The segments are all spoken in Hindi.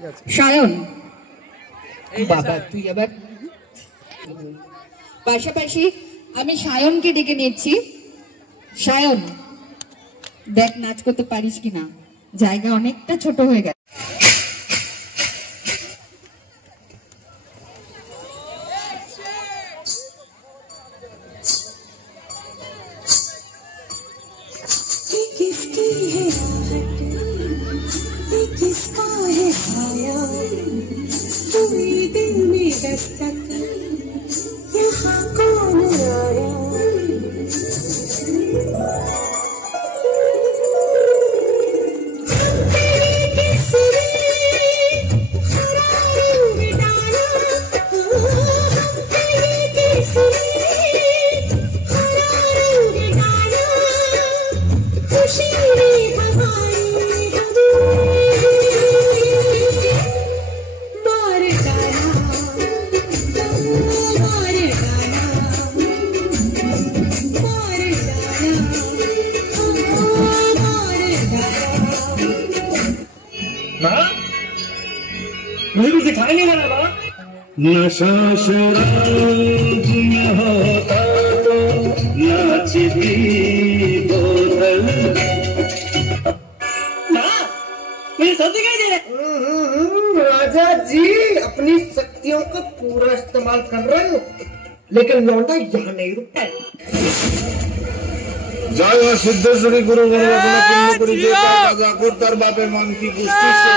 সায়ন বাবা তুই আবার পাশাপাশি আমি সায়নকে ডেকে নিচ্ছি। সায়ন দেখ নাচ করতে পারিস কিনা, জায়গা অনেকটা ছোট হয়ে গেছে। किसका है साया पूरी दिन में दस्तक यहाँ कौन आया दिखाई नहीं रहा नशा शराब में होता तो नाच भी बोतल राजा जी अपनी शक्तियों का पूरा इस्तेमाल कर रहे हो, लेकिन लौंडा यहाँ नहीं रुक पाए। जय सिद्धेश्वरी गुरु तार बापे मान की गुस्ती से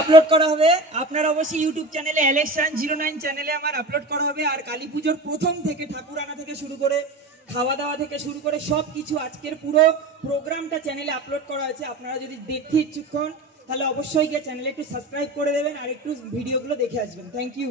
আপলোড করা হবে আপনার অবশ্যই ইউটিউব চ্যানেলে Alex09 চ্যানেলে আমার আপলোড করা হবে। আর কালী পুজোর প্রথম থেকে ঠাকুর আনা থেকে শুরু করে খাওয়া দাওয়া থেকে শুরু করে সবকিছু আজকের পুরো প্রোগ্রামটা চ্যানেলে আপলোড করা আছে। আপনারা যদি দেখতে ইচ্ছুক হন তাহলে অবশ্যই গিয়ে চ্যানেলে একটু সাবস্ক্রাইব করে দেবেন আর একটু ভিডিওগুলো দেখে আসবেন। Thank you.